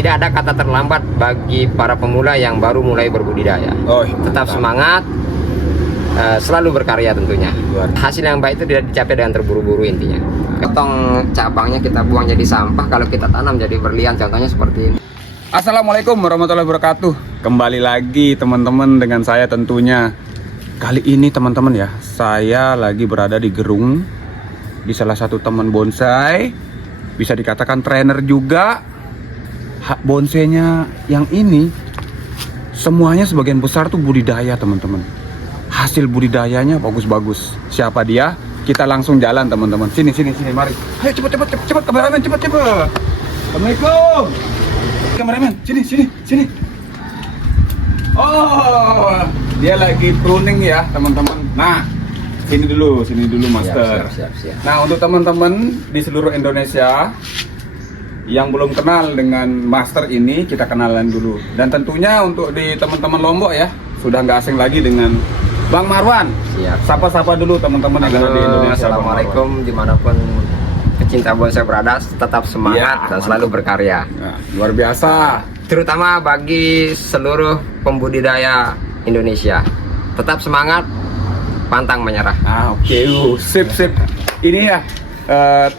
Tidak ada kata terlambat bagi para pemula yang baru mulai berbudidaya. Tetap semangat, selalu berkarya tentunya. Hasil yang baik itu tidak dicapai dengan terburu-buru intinya. Potong cabangnya kita buang jadi sampah, kalau kita tanam jadi berlian, contohnya seperti ini. Assalamualaikum warahmatullahi wabarakatuh. Kembali lagi teman-teman dengan saya tentunya. Kali ini teman-teman ya, saya lagi berada di Gerung, di salah satu teman bonsai, bisa dikatakan trainer juga. Bonsainya yang ini semuanya sebagian besar tuh budidaya teman-teman. Hasil budidayanya bagus-bagus. Siapa dia? Kita langsung jalan teman-teman. Sini mari. Ayo cepet kameramen, cepet. Assalamualaikum. Kameramen, sini. Oh, dia lagi pruning ya teman-teman. Nah, sini dulu master. Siap. Nah, untuk teman-teman di seluruh Indonesia yang belum kenal dengan master ini, kita kenalan dulu. Dan tentunya untuk di teman-teman Lombok ya, sudah nggak asing lagi dengan Bang Marwan. Siap. Sapa dulu teman-teman yang ada di Indonesia. Assalamualaikum, dimanapun pecinta bonsai berada, tetap semangat dan selalu berkarya. Nah, luar biasa. Terutama bagi seluruh pembudidaya Indonesia, tetap semangat, pantang menyerah. Oke. Sip. Ini ya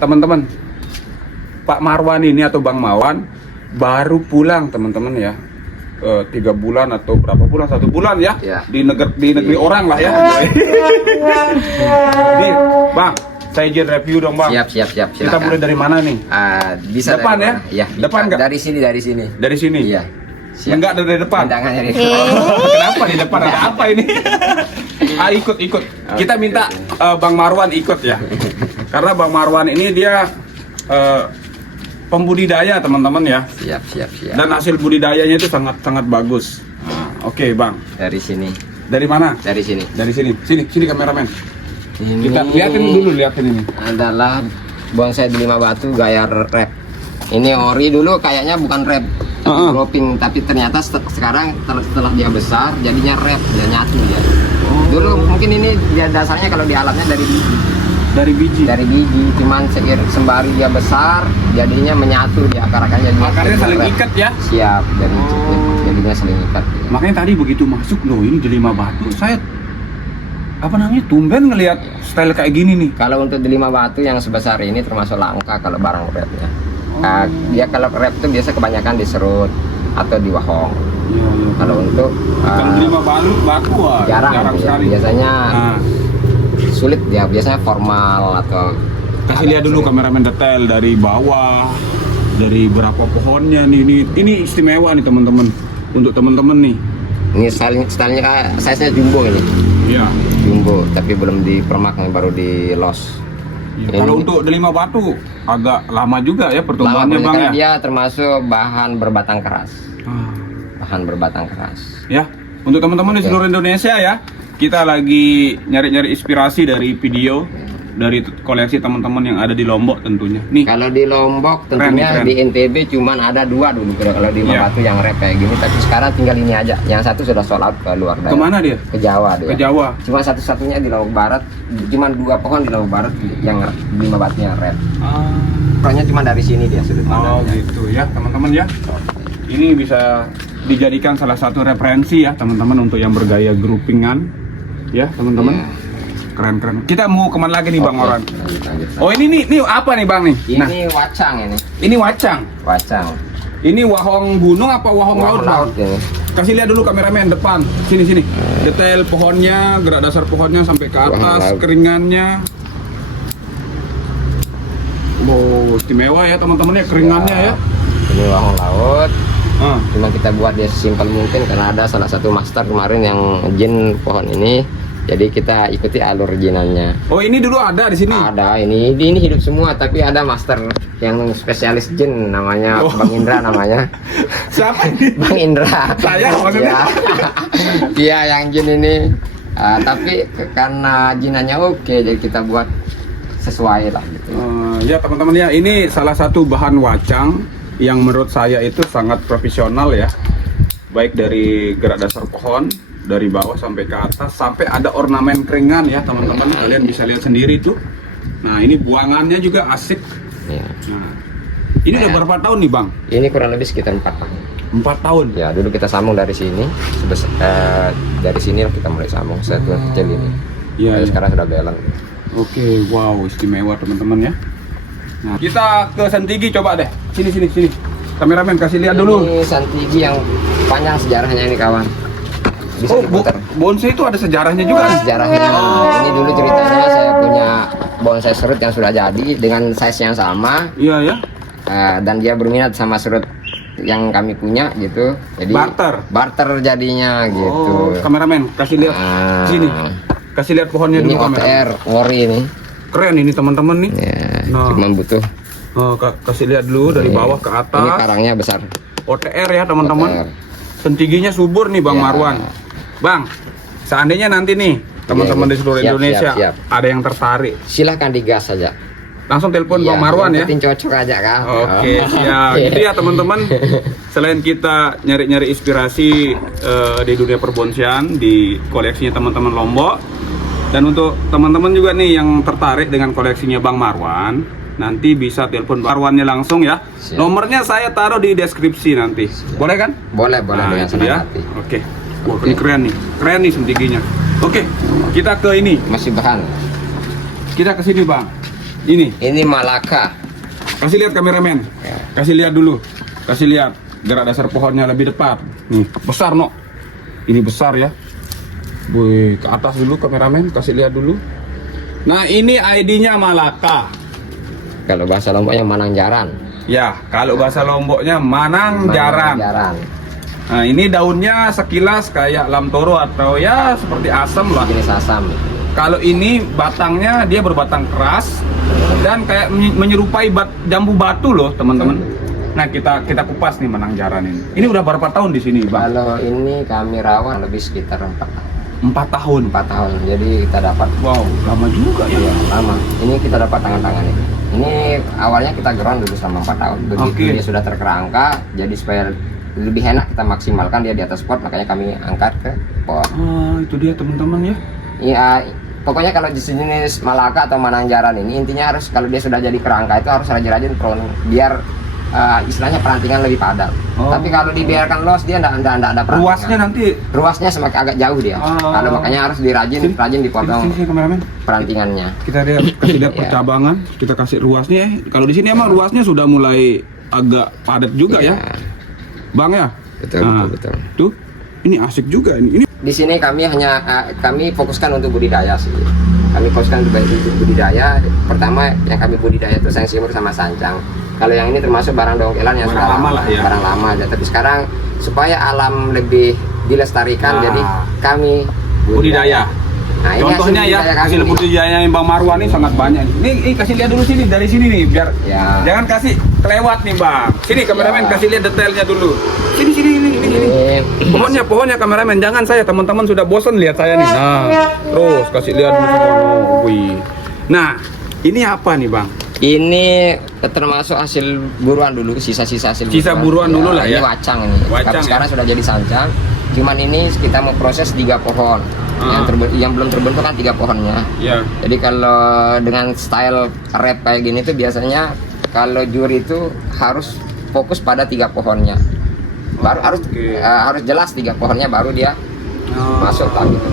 teman-teman, Pak Marwan ini atau Bang Marwan baru pulang teman-teman ya, 3 bulan atau berapa bulan, 1 bulan ya, di negeri orang lah ya. Nih Bang, saya izin review dong Bang. Siap. Kita mulai dari mana nih? Bisa depan dari ya? Iya. Depan nggak? Dari sini. Dari sini. Iya. Siap. Enggak dari depan. Pandangannya dari Kenapa di depan ada apa ini? Ikut. Kita minta Bang Marwan ikut ya. Karena Bang Marwan ini dia pembudidaya teman-teman ya. Siap. Dan hasil budidayanya itu sangat bagus. Oke Bang. Dari sini. Dari mana? Dari sini. Sini kameramen. Ini Kita liatin ini. adalah bonsai delima batu gaya wrap. Ini ori dulu kayaknya bukan wrap, tapi dropping, tapi ternyata sekarang setelah dia besar jadinya wrap, dia nyatu dia. Dulu mungkin ini dia dasarnya kalau di alamnya dari biji, cuman sembari dia besar jadinya menyatu di akar-akarnya. Akarnya saling ikat ya. Siap, dari jadinya saling ikat ya. Makanya tadi begitu masuk loh, ini delima batu, saya tumben ngelihat style kayak gini nih. Kalau untuk delima batu yang sebesar ini termasuk langka kalau barang wrapnya. Dia kalau wrap itu biasa kebanyakan di serut atau di wahong. Iya. Kalau untuk kalau delima batu jarang sekali. Biasanya sulit ya, biasanya formal atau kasih lihat dulu kameramen detail dari bawah, dari berapa pohonnya nih. Ini istimewa nih teman-teman. Untuk teman-teman nih. Ini stylenya size-nya jumbo ini. Iya. Jumbo, tapi belum dipermak nih, baru di los. Ya, kalau untuk delima batu agak lama juga ya pertumbuhannya Bang ya. Dia termasuk bahan berbatang keras. Bahan berbatang keras. Ya, untuk teman-teman di seluruh Indonesia ya, kita lagi nyari-nyari inspirasi dari video dari koleksi teman-teman yang ada di Lombok tentunya. Nih. Kalau di Lombok tentunya keren. Di NTB cuman ada 2 dulu kalau di batu yang rep kayak gini, tapi sekarang tinggal ini aja. Yang satu sudah sold out ke luar daerah. Kemana dia? Ke Jawa dia. Ke Jawa. Cuma satu-satunya di Lombok Barat, cuman 2 pohon di Lombok Barat yang 5 batunya rep. Pokoknya cuma dari sini dia sudut pandangnya. Gitu ya teman-teman ya. Ini bisa dijadikan salah satu referensi ya teman-teman untuk yang bergaya groupingan ya teman-teman. Keren. Kita mau kemana lagi nih Bang Marwan? Oh ini apa nih Bang nih? Ini wacang ini. Ini wacang. Ini wahong gunung apa wahong laut? Ya. Kasih lihat dulu kameramen depan. Sini. Detail pohonnya, gerak dasar pohonnya sampai ke atas, keringannya. Wow, istimewa ya teman-teman ya keringannya ya. Ini wahong laut. Cuma kita buat dia sesimpel mungkin karena ada salah satu master kemarin yang jin pohon ini. Jadi kita ikuti alur jinannya. Oh ini dulu ada di sini? Ada, ini hidup semua, tapi ada master yang spesialis jin namanya Bang Indra namanya. Siapa ini? Bang Indra. Saya maksudnya? Iya yang jin ini. Tapi karena jinannya oke, jadi kita buat sesuai lah gitu. Ya teman-teman ya, ini salah satu bahan wacang yang menurut saya itu sangat profesional ya. Baik dari gerak dasar pohon, dari bawah sampai ke atas, sampai ada ornamen keringan ya teman-teman, kalian bisa lihat sendiri tuh. Nah ini buangannya juga asik. Nah, Ini udah berapa tahun nih Bang? Ini kurang lebih sekitar 4 tahun. 4 tahun. Ya, dulu kita sambung dari sini. Dari sini kita mulai sambung satu kecil ini. Iya. Lalu sekarang sudah belang. Oke, wow, istimewa teman-teman ya. Nah, kita ke Santigi coba deh. Sini. Kameramen kasih lihat dulu. Ini Santigi yang panjang sejarahnya ini kawan. Bisa diputar. Bonsai itu ada sejarahnya juga. Sejarahnya. Ini dulu ceritanya saya punya bonsai serut yang sudah jadi dengan size yang sama. Iya ya. Dan dia berminat sama serut yang kami punya gitu. Jadi barter jadinya gitu. Oh, kameramen kasih lihat sini. Kasih lihat pohonnya ini dulu kameramen. OTR ori ini. Keren ini teman-teman nih. Ya, nah, cuma butuh. Kasih lihat dulu dari bawah ke atas. Ini karangnya besar. OTR ya teman-teman. OTR. Sentiginya subur nih Bang Ya. Marwan. Bang, seandainya nanti nih teman-teman di seluruh Indonesia siap. ada yang tertarik, Silahkan digas saja. langsung telepon Iya, Bang Marwan ya. yang penting cocok aja kan. Oke, siap. Gitu ya teman-teman. Selain kita nyari-nyari inspirasi di dunia perbonsaian di koleksinya teman-teman Lombok, dan untuk teman-teman juga nih yang tertarik dengan koleksinya Bang Marwan, nanti bisa telepon Bang Marwannya langsung ya. Siap. Nomornya saya taruh di deskripsi nanti. Boleh kan? Boleh Nah, dengan itu senang ya. hati. Oke. Wah, ini keren nih sentiginya. Oke, kita ke ini. Masih bahan. Kita ke sini Bang. Ini Malaka. Kasih lihat kameramen. Ya. Kasih lihat dulu. Kasih lihat gerak dasar pohonnya lebih dekat. Nih, besar no. Ini besar ya. Wih, ke atas dulu kameramen, kasih lihat dulu. Nah, ini ID-nya Malaka. Kalau bahasa Lomboknya Manangjaran. Ya, kalau bahasa Lomboknya Manangjaran. Manangjaran. Nah, ini daunnya sekilas kayak lamtoro atau ya seperti asam lah. Jenis asam. Kalau ini batangnya dia berbatang keras dan kayak menyerupai jambu batu loh, teman-teman. Nah, kita kupas nih Manangjaran ini. Ini udah berapa tahun di sini, Bang? Kalau ini kami rawat lebih sekitar 4 tahun. 4 tahun. 4 tahun. Jadi kita dapat Wow, lama juga ya. ya, lama. Ini kita dapat tangan-tangan ini. Ini awalnya kita geron dulu selama 4 tahun. Begitu Oke. dia sudah terkerangka, jadi supaya lebih enak kita maksimalkan dia di atas pot, makanya kami angkat ke pot. Itu dia teman-teman ya. Iya, pokoknya kalau jenis Malaka atau Manangjaran ini intinya harus kalau dia sudah jadi kerangka itu harus rajin-rajin pruning biar istilahnya perantingan lebih padat. Oh. Tapi kalau dibiarkan los dia enggak ada perantingan. Luasnya nanti Ruasnya semakin agak jauh dia. Kalau makanya harus rajin dipotong sini, kameramen. perantingannya. Kita kasih lihat Iya. percabangan, kita kasih ruasnya ya. Kalau di sini emang ruasnya sudah mulai agak padat juga ya. Bang ya? Betul, betul. Tuh, ini asik juga ini. Di sini kami hanya kami fokuskan untuk budidaya sih. Kami fokuskan untuk budidaya. Pertama yang kami budidaya itu sayang simur sama sancang. Kalau yang ini termasuk barang dongkelan yang Barang sudah lama lah ya. Barang lama. Tapi sekarang supaya alam lebih dilestarikan, Nah. jadi kami Budidaya. Nah, ini Contohnya ya, budidaya kami hasil nih. budidaya yang Bang Marwan ini sangat banyak. Ini kasih lihat dulu sini, dari sini nih, biar Ya. jangan kasih kelewat nih Bang. Sini kameramen Ya. kasih lihat detailnya dulu. Sini ini. Pohonnya kameramen, jangan saya, teman-teman sudah bosan lihat saya nih. Nah, terus kasih lihat dulu semua. Wih. Nah, ini apa nih Bang? Ini termasuk hasil buruan dulu, sisa-sisa hasil Sisa buruan dulu lah ya. Ini wacang ini. Wacang Tapi sekarang ya. sudah jadi sancang. Cuman ini kita mau proses 3 pohon. Yang belum terbentuk kan 3 pohonnya. Ya. Jadi kalau dengan style rap kayak gini tuh biasanya kalau juri itu harus fokus pada 3 pohonnya. Baru harus jelas 3 pohonnya baru dia masuk lagi ke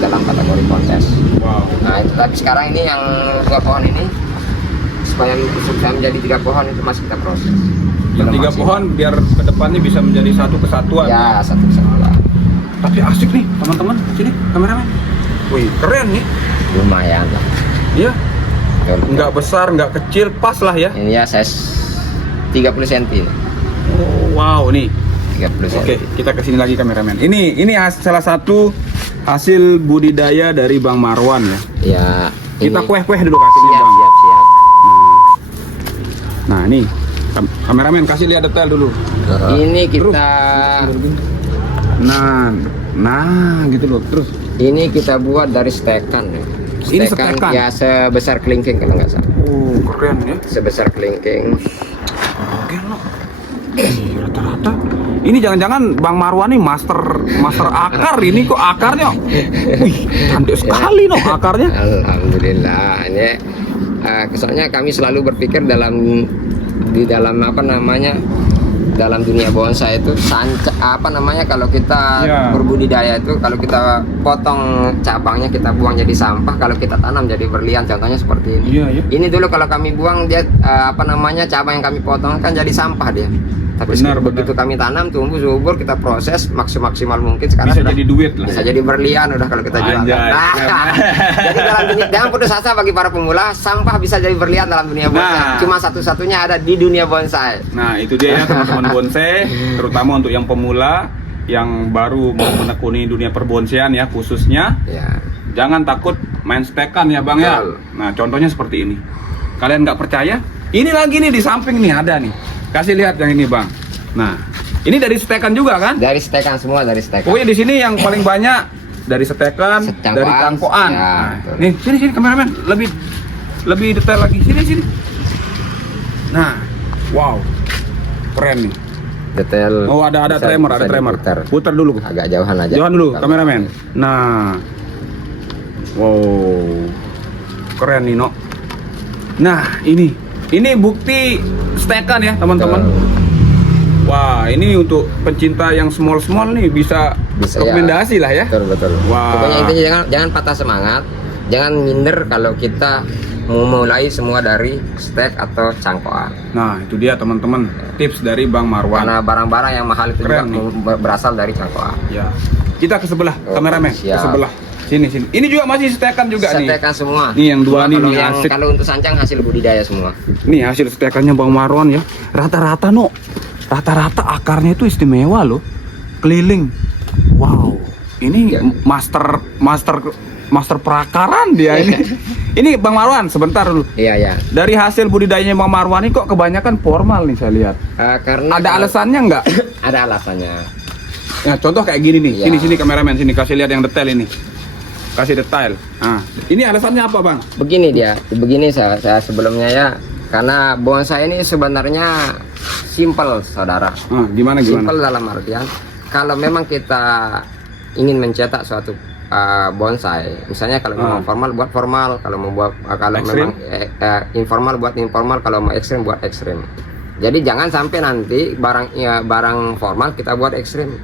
dalam kategori kontes. Wow. Nah itu, tapi sekarang ini yang 2 pohon ini supaya menjadi 3 pohon itu masih kita proses. Yang Belum 3 maksimal. pohon biar kedepannya bisa menjadi satu kesatuan. Ya, satu kesatuan. Tapi asik nih teman-teman, sini kameramen. Wih, keren nih. Lumayan lah. Iya. Betul. Nggak besar, nggak kecil, pas lah ya. Ini ya size 30 cm. Oh, wow nih. 30 cm. Oke, kita kesini lagi kameramen. Ini salah satu hasil budidaya dari Bang Marwan ya. Ya. Kita ini- kueh-kueh dulu kakinya Siap, Bang. siap. Nah, nih kameramen kasih lihat detail dulu. Ini kita Nah, gitu loh. Terus ini kita buat dari stekan. Ini stekan? Ya sebesar kelingking kalau nggak salah. oh, keren ya. Sebesar kelingking. Oke loh. Rata-rata. Ini jangan-jangan Bang Marwan nih master akar ini kok akarnya. Wih, cantik sekali no akarnya. Alhamdulillah. Ini soalnya kami selalu berpikir dalam di dalam dalam dunia bonsai itu kalau kita Ya. berbudidaya itu, kalau kita potong cabangnya kita buang jadi sampah, kalau kita tanam jadi berlian, contohnya seperti ini. Iya, iya. Ini dulu kalau kami buang dia cabang yang kami potong kan jadi sampah dia. Tapi Benar, begitu kami tanam tumbuh subur, kita proses maksimal mungkin, sekarang Bisa sudah jadi duit lah. bisa jadi berlian udah kalau kita jual. Anjay. Jadi dalam dunia, jangan putus asa bagi para pemula, sampah bisa jadi berlian dalam dunia bonsai. Nah. Cuma satu-satunya ada di dunia bonsai. Nah, itu dia ya teman-teman bonsai, terutama untuk yang pemula yang baru mau menekuni dunia perbonsaian ya khususnya. Ya. Jangan takut main stekan ya Bang ya. Betul. Nah, contohnya seperti ini. Kalian nggak percaya? Ini lagi nih di samping nih ada nih. Kasih lihat yang ini Bang. Nah, ini dari stekan juga kan? Dari stekan semua, dari stekan. Pokoknya di sini yang paling banyak dari stekan, Cangkoan. dari cangkoan. Ya, Nah, betul. nih sini kameramen, lebih detail lagi. Sini. Nah, wow, keren nih. Detail. Oh ada bisa- tremor, ada bisa tremor. diputar. Putar dulu. Agak jauhan aja. Johan dulu, Kalau- kameramen. Nah, wow, keren nih, No. Nah, ini bukti stekan ya, teman-teman. Wah, ini untuk pencinta yang small nih bisa Bisa, rekomendasi lah ya. Betul. Wah. Pokoknya intinya jangan patah semangat, jangan minder kalau kita mau mulai semua dari stek atau cangkoan. Nah, itu dia teman-teman tips dari Bang Marwan. Karena barang-barang yang mahal itu juga Keren nih. berasal dari cangkoan. Ya. Kita ke sebelah, Oh, kameramen, ke siap. sebelah. Sini. Ini juga masih stekan juga nih. Stekan semua. Nih, yang dua Cuma nih, kalau nih, yang asik. kalau untuk sancang hasil budidaya semua. Nih hasil stekannya Bang Marwan ya. Rata-rata No. Rata-rata akarnya itu istimewa loh. Keliling. Wow. Ini Ya. master perakaran dia ini. Ini Bang Marwan, sebentar dulu. Iya. Dari hasil budidayanya Bang Marwan ini kok kebanyakan formal nih saya lihat. Karena Ada alasannya nggak? Ada alasannya. Ya, contoh kayak gini nih. Ya. Sini kameramen, sini kasih lihat yang detail ini. Kasih detail. Nah, ini alasannya apa, Bang? Begini saya sebelumnya ya, karena bonsai ini sebenarnya simple, saudara. Gimana? Simple dalam artian kalau memang kita ingin mencetak suatu bonsai, misalnya kalau memang formal buat formal, kalau mau buat kalau Ekstrim? memang informal buat informal, kalau mau ekstrim buat ekstrim. Jadi jangan sampai nanti barang formal kita buat ekstrim.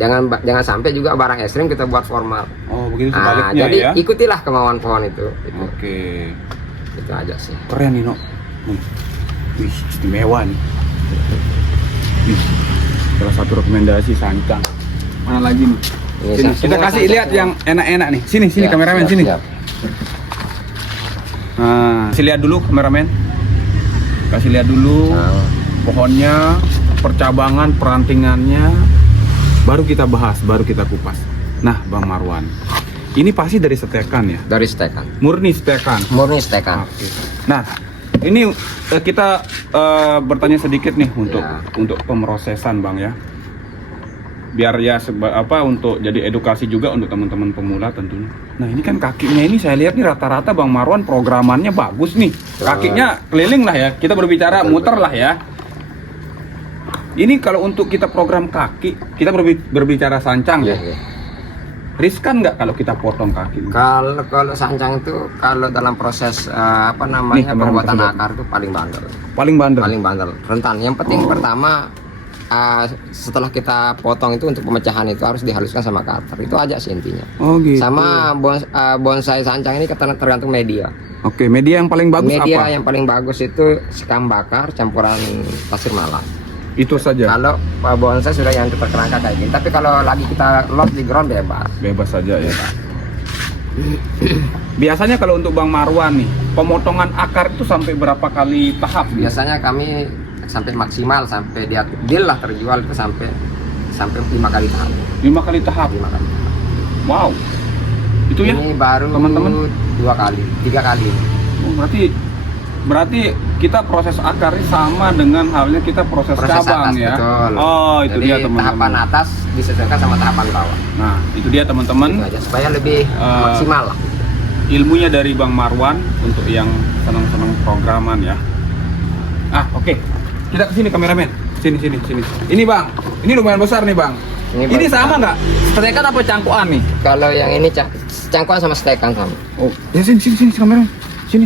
Jangan sampai juga barang ekstrim kita buat formal. Oh, begitu sebaliknya Jadi ya. ikutilah kemauan pohon itu. Oke. Itu aja sih. Keren nih, No. Wih, istimewa nih. Wih, salah satu rekomendasi sancang. Mana lagi nih? Ini Sini, semua kita kasih sancang lihat semua. yang enak-enak nih. Sini, Siap, kameramen, siap, sini. siap. Nah, kasih lihat dulu kameramen. Kasih lihat dulu Nah, pohonnya, percabangan, perantingannya. Baru kita bahas, baru kita kupas. Nah, Bang Marwan, ini pasti dari stekan ya? dari stekan. Murni stekan. Murni stekan. Oke. Nah, ini kita bertanya sedikit nih Ya. untuk pemrosesan Bang ya. Biar ya untuk jadi edukasi juga untuk teman-teman pemula tentunya. Nah, ini kan kakinya ini saya lihat nih rata-rata Bang Marwan programannya bagus nih. Kakinya keliling lah ya. Kita berbicara Betul, muter lah ya. Ini kalau untuk kita program kaki, kita berbicara sancang ya. Iya. Riskan nggak kalau kita potong kaki? Kalau sancang itu kalau dalam proses Nih, pembuatan kameramen, akar itu paling bandel. Paling bandel. Paling bandel, rentan. Yang penting pertama setelah kita potong itu untuk pemecahan itu harus dihaluskan sama cutter. Itu aja sih intinya. Oh gitu. Sama bonsai sancang ini tergantung media. Oke, media yang paling bagus Media apa? yang paling bagus itu sekam bakar campuran pasir malam. Itu saja. Kalau bonsai sudah yang terkerangka kayak gini. Tapi kalau lagi kita lot di ground bebas. Bebas saja ya. Biasanya kalau untuk Bang Marwan nih, pemotongan akar itu sampai berapa kali tahap? Biasanya kami sampai maksimal sampai dia deal lah terjual itu sampai 5 kali tahap. 5 kali tahap. 5 kali. Wow. Itu ya. Ini baru teman-teman? 2 kali, 3 kali. Oh, berarti kita proses akar ini sama dengan halnya kita proses cabang atas, ya. betul. Oh, itu Jadi dia teman-teman. tahapan atas disesuaikan sama tahapan bawah. Nah, itu dia teman-teman. Itu aja supaya lebih maksimal lah. Ilmunya dari Bang Marwan untuk yang senang-senang programan ya. Oke. Kita ke sini kameramen. Sini. Ini Bang, ini lumayan besar nih Bang. Ini sama nggak? Stekan apa cangkokan nih? Kalau yang ini cangkuan sama stekan sama. Oh, ya sini kameramen. Sini.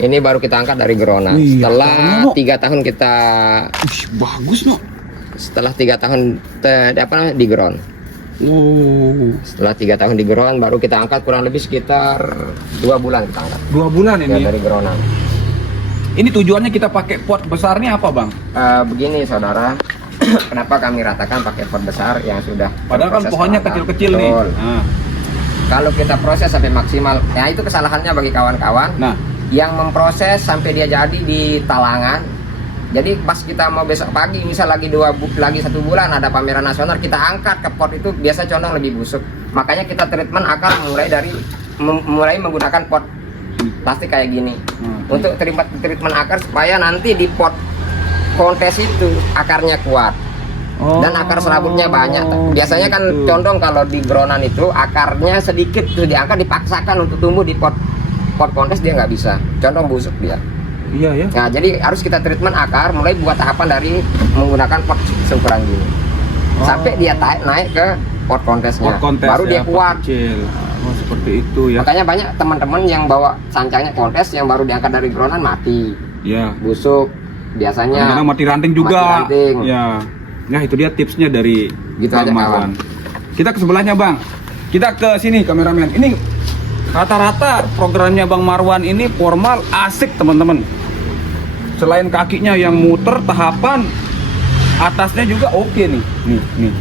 Ini baru kita angkat dari Gerona. Wih, Setelah akarnya, No. 3 tahun kita, Bagus, no. setelah 3 tahun di Geron. Wow. Setelah 3 tahun di Geron, baru kita angkat kurang lebih sekitar 2 bulan kita angkat. 2 bulan Ya, ini. dari Gerona. Ini tujuannya kita pakai pot besarnya apa, Bang? Begini saudara, kenapa kami ratakan pakai pot besar yang sudah Padahal kan berproses pohonnya matang. kecil-kecil nih. Betul. Nah, Kalau kita proses sampai maksimal, ya itu kesalahannya bagi kawan-kawan nah, yang memproses sampai dia jadi di talangan. Jadi pas kita mau besok pagi, misal lagi 1 bulan ada pameran nasional, kita angkat ke pot itu biasa condong lebih busuk. Makanya kita treatment akar mulai menggunakan pot plastik kayak gini. Untuk treatment akar supaya nanti di pot kontes itu akarnya kuat. Dan akar serabutnya banyak. Biasanya kan gitu. condong kalau di Geronan itu akarnya sedikit tuh diangkat, dipaksakan untuk tumbuh di pot kontes, dia nggak bisa. Condong busuk dia. Iya ya. Nah, jadi harus kita treatment akar mulai buat tahapan dari menggunakan pot seukuran gini. Sampai dia naik ke pot kontesnya. Pot kontes baru ya, dia pot kuat. kecil. Oh, seperti itu ya. Makanya banyak teman-teman yang bawa sancangnya kontes yang baru diangkat dari Geronan mati. Ya. Busuk. Biasanya Kadang-kadang mati ranting juga. mati ranting. Ya. Nah, itu dia tipsnya dari Gitu Bang aja, Marwan. Kita ke sebelahnya, Bang. Kita ke sini kameramen. Ini rata-rata programnya Bang Marwan ini formal, asik, teman-teman. Selain kakinya yang muter, tahapan atasnya juga oke nih. Nih.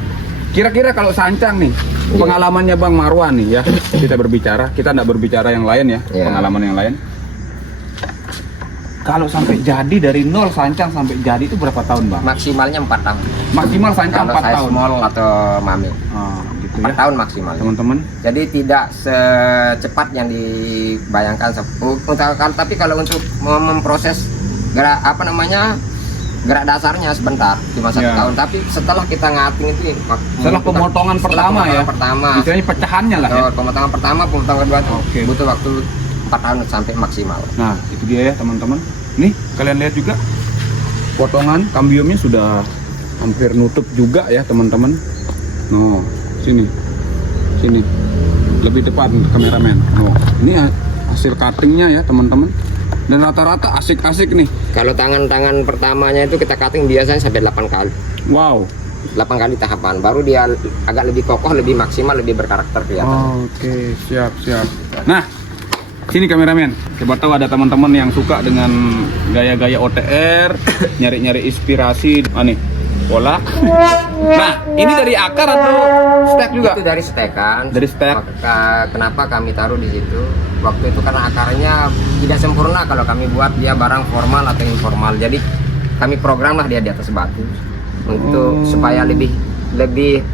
Kira-kira kalau sancang nih, pengalamannya Bang Marwan nih ya. Kita berbicara, kita enggak berbicara yang lain ya, Iya. pengalaman yang lain. Kalau sampai jadi dari nol sancang sampai jadi itu berapa tahun, Bang? maksimalnya 4 tahun. Maksimal sancang Kalau 4 saya tahun. small atau mami. Ah, gitu 4 ya. tahun maksimal. Teman-teman. Jadi tidak secepat yang dibayangkan. Tapi kalau untuk memproses gerak dasarnya sebentar, cuma 1 Ya. tahun. Tapi setelah kita ngating itu, Setelah pemotongan pertama ya. pertama, Istilahnya pecahannya lah ya. pemotongan pertama, pemotongan kedua tuh Oke. butuh waktu 4 tahun sampai maksimal. Nah, itu dia ya teman-teman. Nih, kalian lihat juga potongan kambiumnya sudah hampir nutup juga ya teman-teman. No, sini. Lebih depan kameramen. No, ini hasil cuttingnya ya teman-teman. Dan rata-rata asik-asik nih. Kalau tangan pertamanya itu kita cutting biasanya sampai 8 kali. Wow. 8 kali tahapan, baru dia agak lebih kokoh, lebih maksimal, lebih berkarakter kelihatan. Oke, siap. Nah, sini kameramen. Coba tahu ada teman-teman yang suka dengan gaya-gaya OTR, nyari-nyari inspirasi. Nih, pola. Nah, ini dari akar atau stek juga? Itu dari stekan. Dari stek. Kenapa kami taruh di situ? Waktu itu karena akarnya tidak sempurna kalau kami buat dia barang formal atau informal. Jadi kami programlah dia di atas batu untuk supaya lebih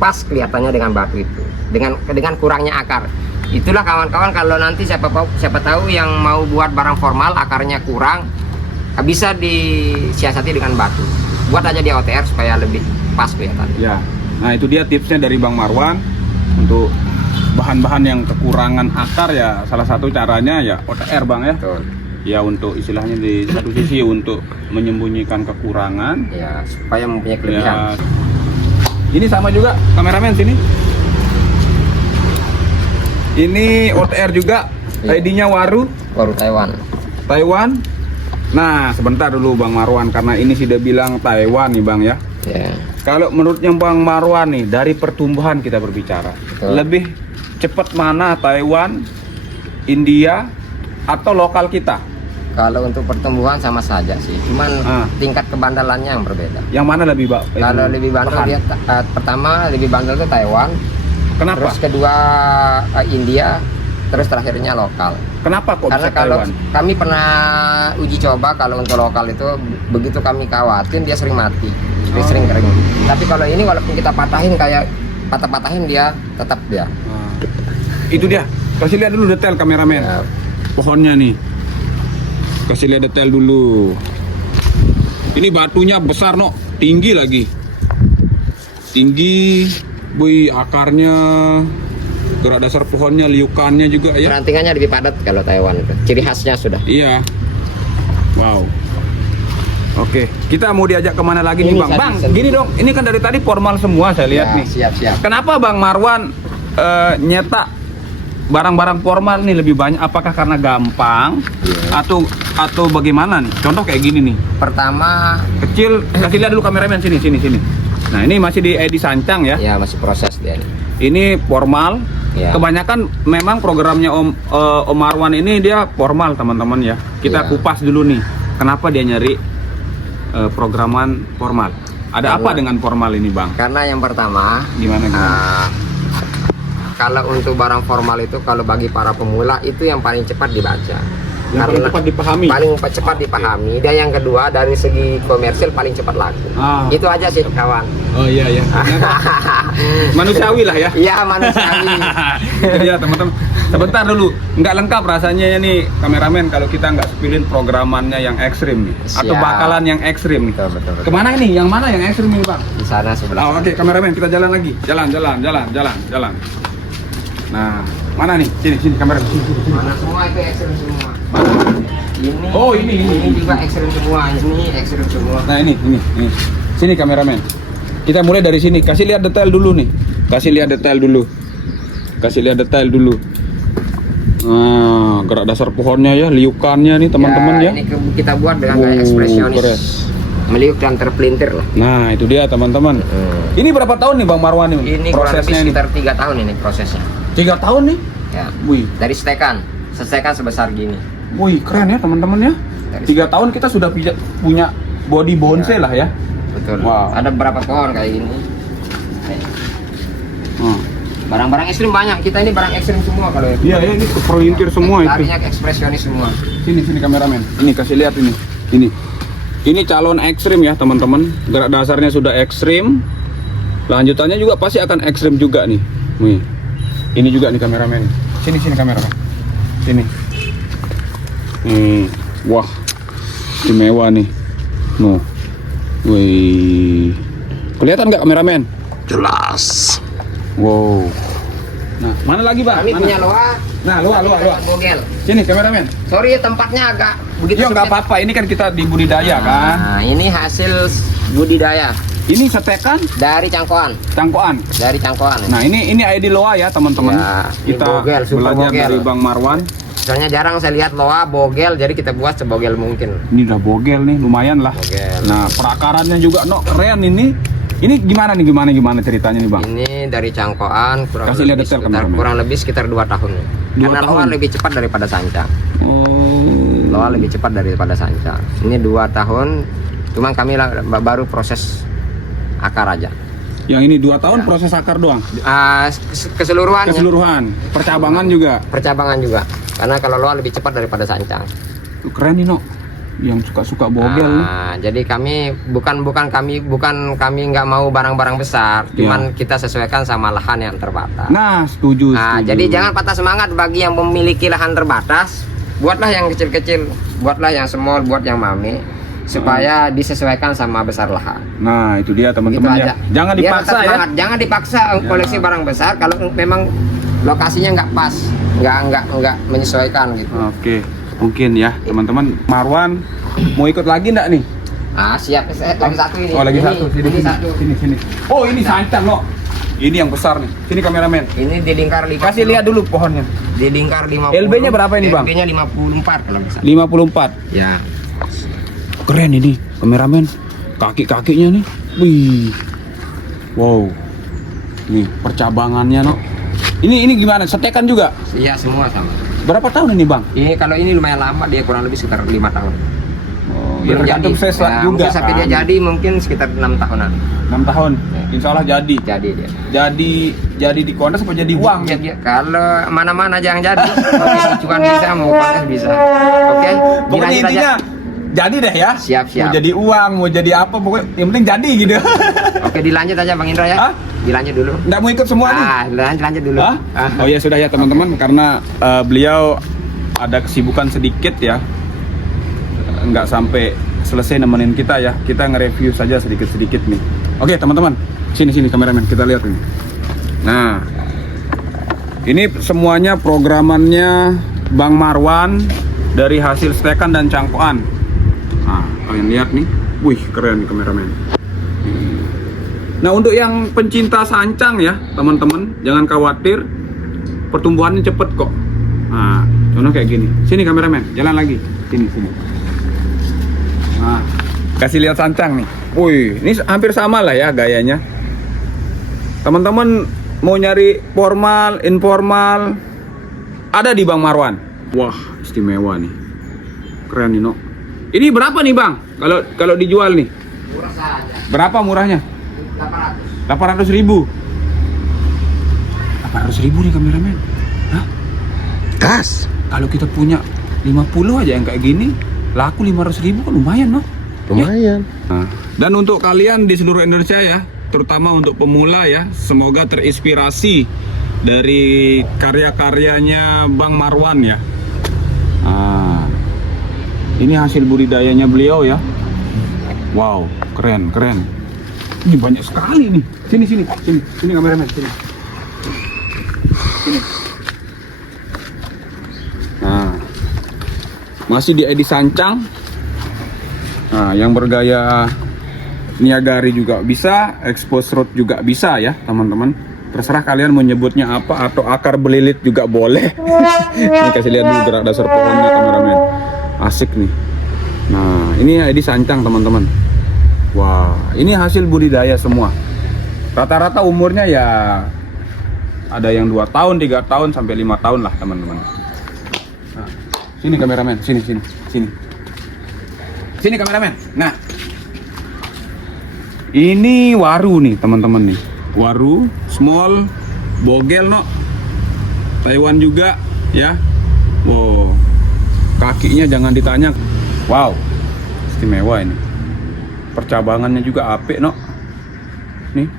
pas kelihatannya dengan batu itu. Dengan kurangnya akar. Itulah kawan-kawan, kalau nanti siapa tahu yang mau buat barang formal akarnya kurang, bisa disiasati dengan batu. Buat aja di OTR supaya lebih pas kelihatan. Ya. Nah, itu dia tipsnya dari Bang Marwan untuk bahan-bahan yang kekurangan akar ya. Salah satu caranya ya OTR, Bang ya. Betul. Ya, untuk istilahnya di satu sisi untuk menyembunyikan kekurangan. Ya, supaya mempunyai kelebihan. Ya. Ini sama juga kameramen sini. Ini OTR juga. Iya. ID-nya Waru Baru Taiwan. Taiwan. Nah, sebentar dulu Bang Marwan, karena ini sudah bilang Taiwan nih Bang ya. Ya. Kalau menurutnya Bang Marwan nih, dari pertumbuhan kita berbicara, Betul. lebih cepat mana Taiwan, India, atau lokal kita? Kalau untuk pertumbuhan sama saja sih, cuman tingkat kebandelannya yang berbeda. Yang mana lebih Kalau lebih bandel tahan? dia pertama lebih bandel itu Taiwan, Kenapa? terus kedua India, terus terakhirnya lokal. Kenapa kok Karena bisa kalau Taiwan? kami pernah uji coba kalau untuk lokal itu begitu kami kawatin dia sering mati, sering kering. Tapi kalau ini walaupun kita patahin kayak patah-patahin dia tetap dia. Itu dia. Kasih lihat dulu detail kameramen. Ya. Pohonnya nih. Kasih lihat detail dulu. Ini batunya besar no, tinggi lagi. Tinggi, boy, akarnya, gerak dasar pohonnya, liukannya juga ya. Perantingannya lebih padat kalau Taiwan itu. Ciri khasnya sudah. Iya. Wow. Oke, kita mau diajak kemana lagi nih Ini Bang? tadi Bang, sendiri. gini dong. Ini kan dari tadi formal semua saya lihat Ya, nih. siap-siap. Kenapa Bang Marwan nyetak barang-barang formal nih lebih banyak, apakah karena gampang atau bagaimana nih? Contoh kayak gini nih. Pertama, Kecil, kasih lihat dulu kameramen sini. Nah, ini masih di Edi Sancang ya. ya masih proses dia nih. Ini formal. Ya. Kebanyakan memang programnya Om Marwan ini dia formal, teman-teman ya. Kita Ya. kupas dulu nih. Kenapa dia nyari programan formal? Ada apa dengan formal ini, Bang? Karena yang pertama, Gimana? kalau untuk barang formal itu, kalau bagi para pemula itu yang paling cepat dibaca. Yang paling cepat dipahami. Paling cepat dipahami. Dan yang kedua dari segi komersil paling cepat laku. Itu aja sih kawan. Oh iya. Manusiawi lah ya. Iya manusiawi. Itu dia teman-teman. Sebentar dulu, nggak lengkap rasanya nih kameramen kalau kita nggak sepilin programannya yang ekstrim nih, atau Siap. bakalan yang ekstrim nih. Betul. Kemana ini? Yang mana yang ekstrim ini, Bang? Di sana sebelah. Oke, kameramen kita jalan lagi. Jalan. Nah, mana nih? Sini kameramen. Sini. Mana semua itu ekstrim semua. Ini. Oh, ini. Ini juga ekstrim semua. Ini ekstrim semua. Nah, ini. Sini kameramen. Kita mulai dari sini. Kasih lihat detail dulu nih. Kasih lihat detail dulu. Nah, gerak dasar pohonnya ya, liukannya nih teman-teman ya. Ini kita buat dengan gaya ekspresionis. keren. Meliuk dan terpelintir lah. Nah, itu dia teman-teman. Ini berapa tahun nih Bang Marwan ini? Ini kurang lebih prosesnya ini. sekitar 3 tahun ini prosesnya. 3 tahun nih? Ya. Wih, Dari stekan sebesar gini. keren ya teman-teman ya. 3 tahun kita sudah punya body bonsai lah ya. Betul. Wow. Ada beberapa pohon kayak gini. Hmm. Barang-barang ekstrim banyak. Kita ini barang ekstrim semua kalau ya. Iya, ini pelintir semua itu. Larinya ke ekspresionis semua. Sini kameramen. Ini kasih lihat ini. Ini calon ekstrim ya teman-teman. Gerak dasarnya sudah ekstrim. Lanjutannya juga pasti akan ekstrim juga nih. Nih. Ini juga nih kameramen. Sini kameramen. Sini. Wah. Istimewa nih. No. Wih. Kelihatan nggak kameramen? Jelas. Wow. Nah, mana lagi, Bang? Kami Mana? punya loa. Nah, loa. Bogel. Sini kameramen. Sorry tempatnya agak begitu. Yo, nggak sempit. apa-apa. Ini kan kita di budidaya kan. Nah, ini hasil budidaya Ini setekan dari cangkoan. Dari cangkoan. Nah, ini ID Loa ya, teman-teman. Ya, ini Kita bogel, super belajar bogel. dari Bang Marwan. Soalnya jarang saya lihat loa bogel, jadi kita buat sebogel mungkin. Ini udah bogel nih, lumayan lah. Bogel. Nah, perakarannya juga keren ini. Ini gimana ceritanya nih, Bang? Ini dari cangkoan Kasih lihat detail, kameramen. kurang lebih sekitar 2 tahun. 2 Karena loa tahun? lebih cepat daripada sancang. Oh. Loa lebih cepat daripada sancang. Ini 2 tahun, cuman kami baru proses akar aja. Yang ini 2 tahun Ya. proses akar doang. Keseluruhannya. Keseluruhan. Percabangan juga. Percabangan juga. Karena kalau loa lebih cepat daripada sancang. Keren nih, Yang suka bogel nih. Jadi kami bukan kami nggak mau barang-barang besar, cuman kita sesuaikan sama lahan yang terbatas. Nah, setuju. Jadi jangan patah semangat bagi yang memiliki lahan terbatas. Buatlah yang kecil-kecil, buatlah yang small, buat yang mami, supaya disesuaikan sama besar lahan. Nah, itu dia Gitu teman-teman aja. ya. Jangan Biar dipaksa tetap ya. semangat. Jangan dipaksa koleksi barang besar kalau memang lokasinya nggak pas, nggak menyesuaikan gitu. Oke, mungkin ya teman-teman. Marwan mau ikut lagi enggak nih? Siap. Lagi satu ini. Oh, lagi Ini- satu. Ini satu. Sini. Oh, ini sancang, Ini yang besar nih. Sini kameramen. Ini di lingkar 50. Kasih lihat dulu pohonnya. Di lingkar 50. LB-nya berapa ini, Bang? LB-nya 54 kalau nggak salah. 54. Ya. Keren ini, kameramen. Kaki-kakinya nih. Wih. Wow. Nih, percabangannya, Ini gimana? Setekan juga? Iya, semua sama. Berapa tahun ini, Bang? Ini kalau ini lumayan lama, dia kurang lebih sekitar 5 tahun. Oh, Belum tergantung jadi. ses juga mungkin sampai kan. dia jadi mungkin sekitar 6 tahunan. 6 tahun. Insya Allah jadi. Jadi dia. Jadi di kondes apa jadi uang? Ya, kalau mana-mana jangan jadi. Mau isi cuan bisa, mau kontes bisa. Oke. Pokoknya Dilanjut aja. intinya jadi deh ya. Siap. Mau jadi uang, mau jadi apa, pokoknya yang penting jadi gitu. Oke, dilanjut aja Bang Indra ya. Hah? Dilanjut dulu. Nggak mau ikut semua nih? Lanjut dulu. Hah? Oh ya sudah ya teman-teman, karena beliau ada kesibukan sedikit ya, nggak sampai selesai nemenin kita ya. Kita nge-review saja sedikit-sedikit nih. Oke teman-teman, sini kameramen, kita lihat ini. Nah, ini semuanya programannya Bang Marwan dari hasil stekan dan cangkoan. Nah, kalian lihat nih, wih keren nih kameramen. Nah, untuk yang pencinta sancang ya teman-teman, jangan khawatir. pertumbuhannya cepet kok. Nah, contoh kayak gini. Sini kameramen, jalan lagi. Sini. Nah, kasih lihat sancang nih. Wih, ini hampir sama lah ya gayanya. Teman-teman mau nyari formal, informal, ada di Bang Marwan. Wah, istimewa nih. Keren nih, no. Ini berapa nih, Bang? Kalau dijual nih? Murah saja. Berapa murahnya? 800. 800.000. 800.000 nih kameramen. Hah? Gas. Kalau kita punya 50 aja yang kayak gini, laku 500.000 kan lumayan, no? Lumayan. Nah, dan untuk kalian di seluruh Indonesia ya, terutama untuk pemula ya, semoga terinspirasi dari karya-karyanya Bang Marwan ya. Nah, ini hasil budidayanya beliau ya. Wow, keren. Ini banyak sekali nih. Sini kameramen, sini. Nah, masih di edi sancang. Nah, yang bergaya Niagari juga bisa, expose root juga bisa ya teman-teman. Terserah kalian mau nyebutnya apa, atau akar belilit juga boleh. Ini kasih lihat dulu gerak dasar pohonnya kameramen. Asik nih. Nah, ini edi sancang teman-teman. Wah, ini hasil budidaya semua. Rata-rata umurnya ya ada yang 2 tahun, 3 tahun sampai 5 tahun lah teman-teman. Nah, sini kameramen, sini. Sini kameramen. Nah, ini waru nih teman-teman nih. Waru, small, bogel no. Taiwan juga ya. Wow, kakinya jangan ditanya. Wow, istimewa ini. Percabangannya juga apik no. Nih.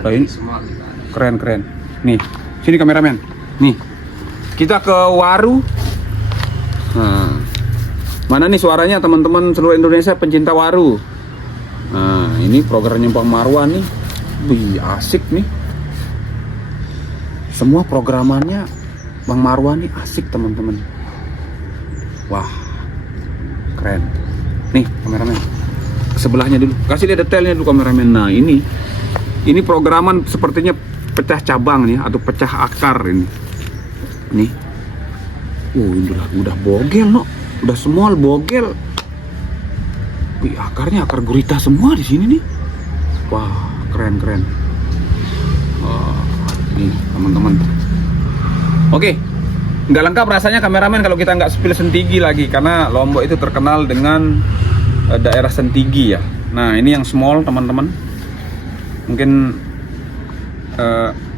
Oh, ini Semua juga ada. keren. Nih, sini kameramen. Nih, kita ke waru. Nah, mana nih suaranya teman-teman seluruh Indonesia pencinta waru. Nah, ini programnya Bang Marwan nih. Wih, asik nih. Semua programannya Bang Marwan nih asik teman-teman. Wah, keren. Nih kameramen, sebelahnya dulu. Kasih lihat detailnya dulu kameramen. Nah, ini programan sepertinya pecah cabang nih atau pecah akar ini. Nih. Udah bogel no. Udah small bogel. Wih, akarnya akar gurita semua di sini nih. Wah, keren. Wah, nih teman-teman. Oke, nggak lengkap rasanya kameramen kalau kita nggak spill sentigi lagi, karena Lombok itu terkenal dengan daerah sentigi ya. Nah, ini yang small teman-teman. Mungkin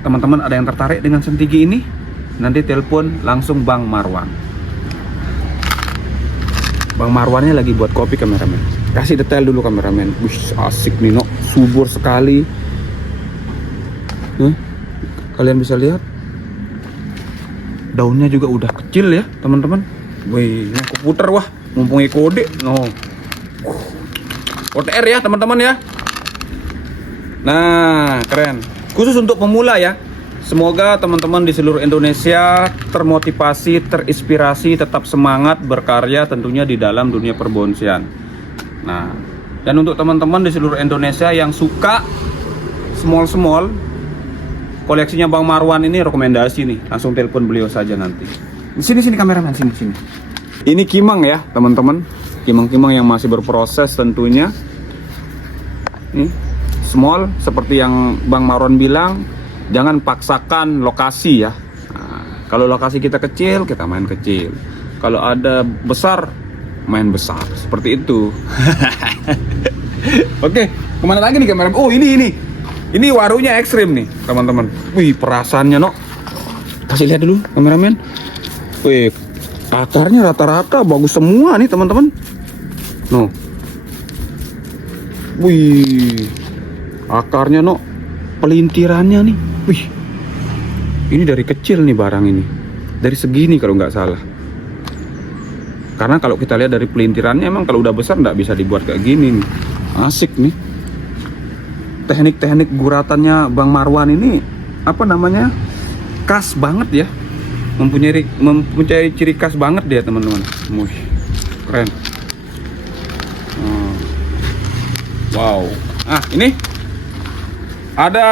teman-teman ada yang tertarik dengan sentigi ini, nanti telepon langsung Bang Marwan. Bang Marwannya lagi buat kopi kameramen. Kasih detail dulu kameramen. Wih, asik nih no, subur sekali. Kalian bisa lihat daunnya juga udah kecil ya teman-teman. Wih, ini aku puter wah, mumpung kode no. OTR ya teman-teman ya. Nah, keren. Khusus untuk pemula ya. Semoga teman-teman di seluruh Indonesia termotivasi, terinspirasi, tetap semangat berkarya tentunya di dalam dunia perbonsaian. Nah, dan untuk teman-teman di seluruh Indonesia yang suka small, koleksinya Bang Marwan ini rekomendasi nih, langsung telepon beliau saja nanti. Sini kameramen, sini. Ini kimang ya teman-teman, kimang-kimang yang masih berproses tentunya. Nih, small seperti yang Bang Marwan bilang. Jangan paksakan lokasi ya. Nah, kalau lokasi kita kecil, kita main kecil. Kalau ada besar, main besar. Seperti itu. Oke, kemana lagi nih kamera? Oh, ini warunya ekstrim nih, teman-teman. Wih, perasaannya no. Kasih lihat dulu kameramen. Wih, akarnya rata-rata bagus semua nih, teman-teman. No. Wih, akarnya no. Pelintirannya nih. Wih, ini dari kecil nih barang ini, dari segini kalau nggak salah. Karena kalau kita lihat dari pelintirannya, emang kalau udah besar nggak bisa dibuat kayak gini nih. Asik nih. Teknik-teknik guratannya Bang Marwan ini apa namanya, khas banget ya, mempunyai ciri khas banget dia teman-teman. Wih, keren. Wow. Ini ada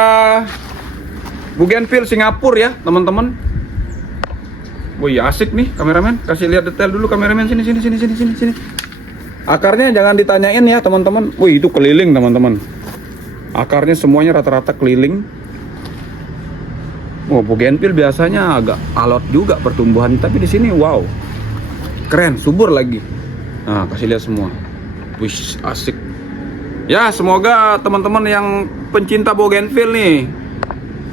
Bougainville Singapura ya teman-teman. Wih, asik nih kameramen. Kasih lihat detail dulu kameramen, sini. Akarnya jangan ditanyain ya teman-teman. Wih, itu keliling teman-teman. Akarnya semuanya rata-rata keliling. Oh, bougainville biasanya agak alot juga pertumbuhan, tapi di sini wow. Keren, subur lagi. Nah, kasih lihat semua. Wih, asik. Ya, semoga teman-teman yang pencinta bougainville nih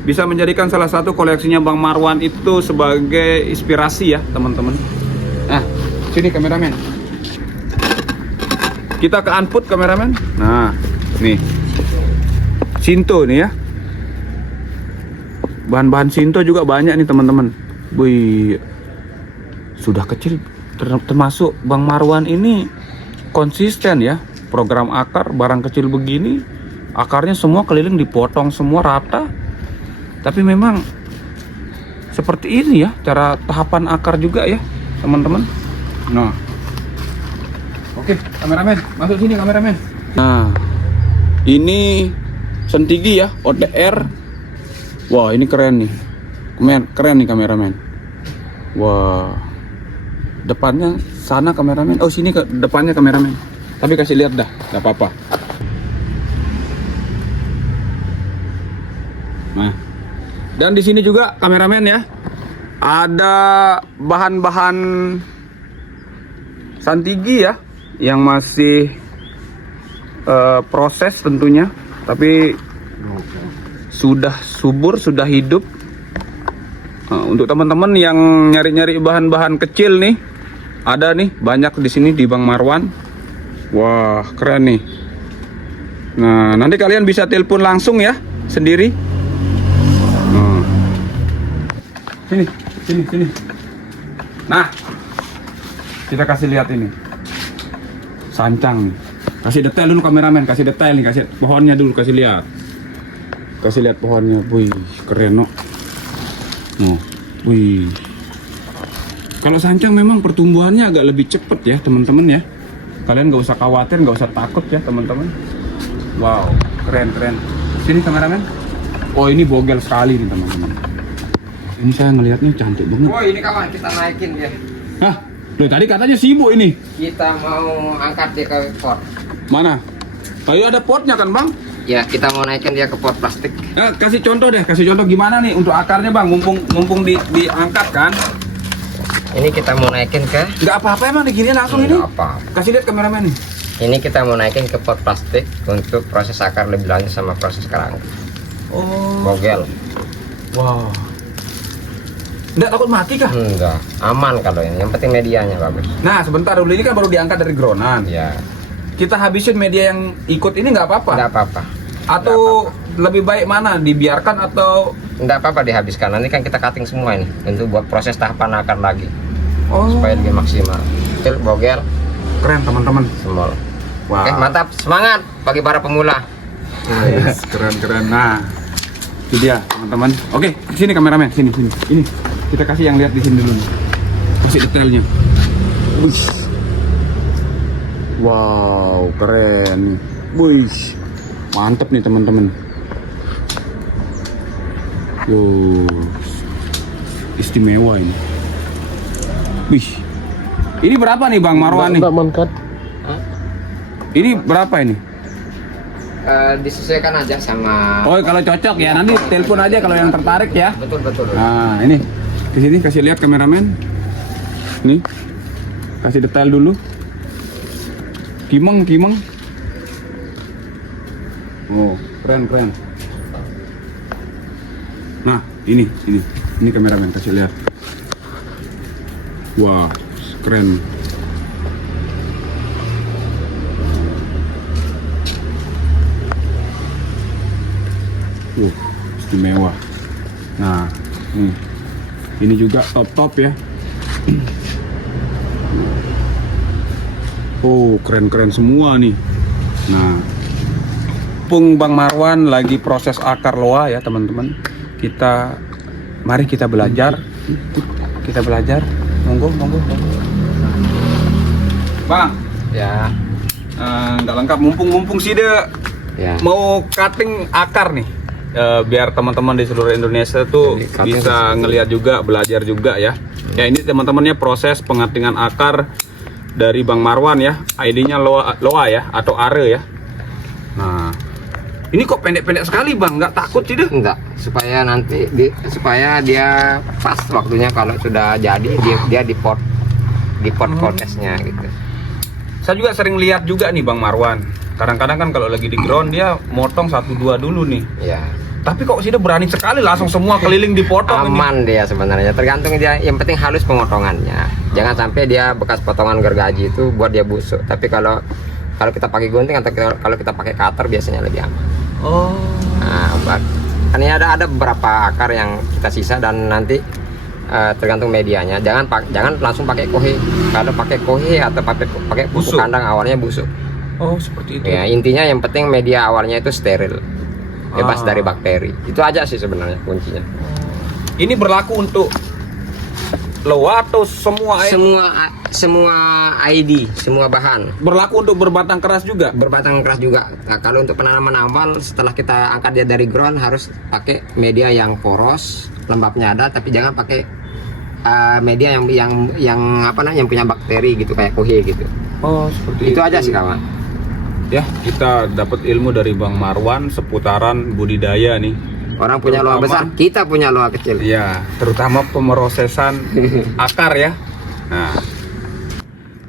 bisa menjadikan salah satu koleksinya Bang Marwan itu sebagai inspirasi ya teman-teman. Nah, sini kameramen. Kita ke unput kameramen. Nah, nih Shinto nih ya. Bahan-bahan Shinto juga banyak nih teman-teman. Wih, sudah kecil termasuk Bang Marwan ini konsisten ya. Program akar barang kecil begini, akarnya semua keliling dipotong semua rata. Tapi memang seperti ini ya cara tahapan akar juga ya teman-teman. Nah, oke kameramen, masuk sini kameramen. Nah, ini sentigi ya, OTR. Wah, ini keren nih. Keren nih kameramen. Wah, depannya sana kameramen. Oh, sini ke depannya kameramen. Tapi kasih lihat dah, nggak apa-apa. Nah, dan di sini juga kameramen ya, ada bahan-bahan santigi ya, yang masih proses tentunya, tapi sudah subur, sudah hidup. Nah, untuk teman-teman yang nyari-nyari bahan-bahan kecil nih, ada nih banyak di sini di Bang Marwan. Wah, keren nih. Nah, nanti kalian bisa telepon langsung ya, sendiri. Sini. Nah, kita kasih lihat ini. Sancang nih. Kasih detail dulu kameramen, kasih detail nih, kasih pohonnya dulu, kasih lihat. Kasih lihat pohonnya. Wih, keren no. Wih. Kalau sancang memang pertumbuhannya agak lebih cepet ya, teman-teman ya. Kalian nggak usah khawatir, nggak usah takut ya, teman-teman. Wow, keren. Sini kameramen. Oh, ini bogel sekali nih, teman-teman. Ini saya ngelihatnya cantik banget. Oh, ini kawan kita naikin dia. Hah? Loh, tadi katanya sibuk ini. Kita mau angkat dia ke pot. Mana? Kayu ada potnya kan, Bang? Ya, kita mau naikin dia ke pot plastik. Nah, kasih contoh gimana nih untuk akarnya, Bang? Mumpung diangkat kan? Ini kita mau naikin ke. Nggak apa-apa emang digini langsung ini. Nggak apa. Kasih lihat kameramen nih. Ini kita mau naikin ke pot plastik untuk proses akar lebih lanjut sama proses kerangka. Oh. Bogel. Wow. Nggak takut mati kah? Enggak, aman kalau ini. Yang penting medianya bagus. Nah, sebentar dulu, ini kan baru diangkat dari gronan. Ya, Kita habisin media yang ikut ini nggak apa-apa? enggak apa-apa. Atau lebih baik mana? Dibiarkan atau? Enggak apa-apa dihabiskan. Nanti kan kita cutting semua ini untuk buat proses tahapan akar lagi Oh, supaya lebih maksimal. Kecil, bogel, keren teman-teman. small. Wow. Oke, mantap. Semangat bagi para pemula. Yes, keren. Nah, itu dia teman-teman. Oke, sini kameramen, sini. Ini kita kasih yang lihat di sini dulu. Kasih detailnya. Wih. Wow, keren. Wih, mantep nih teman-teman. Yo, istimewa ini. Wih, ini berapa nih Bang Marwan nih? Mbak Mankat. Ini berapa ini? Disesuaikan aja sama. Oh, kalau cocok ya nanti telepon aja kalau yang tertarik ya. Betul. Nah, ini di sini kasih lihat kameramen. Nih, kasih detail dulu. Kimeng. Oh, keren. Nah, ini kameramen kasih lihat. Wah, keren. Istimewa. Nah, ini juga top ya. Oh, keren semua nih. Nah, Bang Marwan lagi proses akar loa ya teman-teman. Mari kita belajar. Monggo. Bang, Ya. nggak lengkap. Mumpung sih deh Ya. mau cutting akar nih. biar teman-teman di seluruh Indonesia tuh bisa ngelihat juga, belajar juga ya. Ya ini teman-temannya proses pengatingan akar dari Bang Marwan ya. ID-nya Loa ya atau Are ya. Nah, ini kok pendek-pendek sekali Bang, nggak takut sih deh? Enggak, supaya nanti supaya dia pas waktunya kalau sudah jadi dia di pot podcastnya gitu. Saya juga sering lihat juga nih Bang Marwan. Kadang-kadang kan kalau lagi di ground dia motong 1-2 dulu nih. Ya. Tapi kok sih dia berani sekali langsung semua keliling dipotong. Aman dia sebenarnya, tergantung dia. Yang penting halus pemotongannya. Jangan sampai dia bekas potongan gergaji itu buat dia busuk. Tapi kalau kita pakai gunting atau kalau kita pakai cutter biasanya lebih aman. Oh. Nah, kan ini ada beberapa akar yang kita sisa dan nanti tergantung medianya. Jangan langsung pakai kohe. Kalau pakai kohe atau pakai pupuk Busuk. kandang awalnya busuk. Oh, seperti itu. Ya, intinya yang penting media awalnya itu steril. Bebas dari bakteri. Itu aja sih sebenarnya kuncinya. Ini berlaku untuk Loa atau semua Semua ID, semua bahan. berlaku untuk berbatang keras juga? Berbatang keras juga. Nah, kalau untuk penanaman awal setelah kita angkat dia dari ground harus pakai media yang poros, lembabnya ada, tapi jangan pakai media yang apa namanya, yang punya bakteri gitu kayak kohe gitu. Oh, seperti Itu aja sih kawan. Ya, kita dapat ilmu dari Bang Marwan seputaran budidaya nih. Orang punya loa besar, kita punya loa kecil. Ya, terutama pemrosesan akar ya. Nah,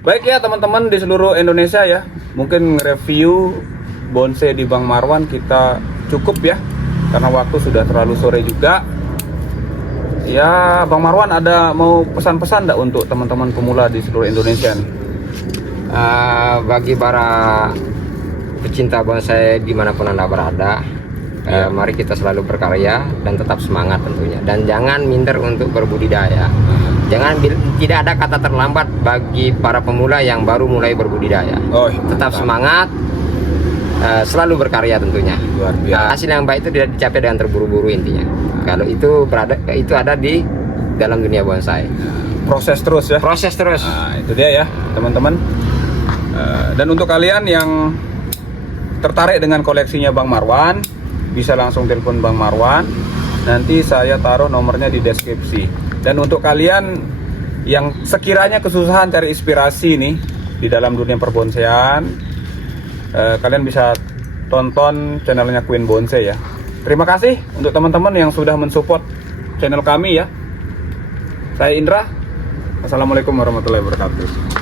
baik ya teman-teman di seluruh Indonesia ya. Mungkin review bonsai di Bang Marwan kita cukup ya, karena waktu sudah terlalu sore juga. Ya, Bang Marwan ada mau pesan-pesan enggak untuk teman-teman pemula di seluruh Indonesia nih? Bagi para pecinta bonsai dimanapun Anda berada, mari kita selalu berkarya dan tetap semangat tentunya, dan jangan minder untuk berbudidaya. Tidak ada kata terlambat bagi para pemula yang baru mulai berbudidaya. Tetap semangat, selalu berkarya tentunya. Luar biasa. Hasil yang baik itu tidak dicapai dengan terburu-buru intinya. Kalau itu ada di dalam dunia bonsai. Proses terus ya. Proses terus. Nah, itu dia ya teman-teman. Dan untuk kalian yang tertarik dengan koleksinya Bang Marwan, bisa langsung telepon Bang Marwan. Nanti saya taruh nomornya di deskripsi. Dan untuk kalian yang sekiranya kesusahan cari inspirasi nih di dalam dunia perbonsaian, kalian bisa tonton channelnya Queen Bonsai ya. Terima kasih untuk teman-teman yang sudah mensupport channel kami ya. Saya Indra. Assalamualaikum warahmatullahi wabarakatuh.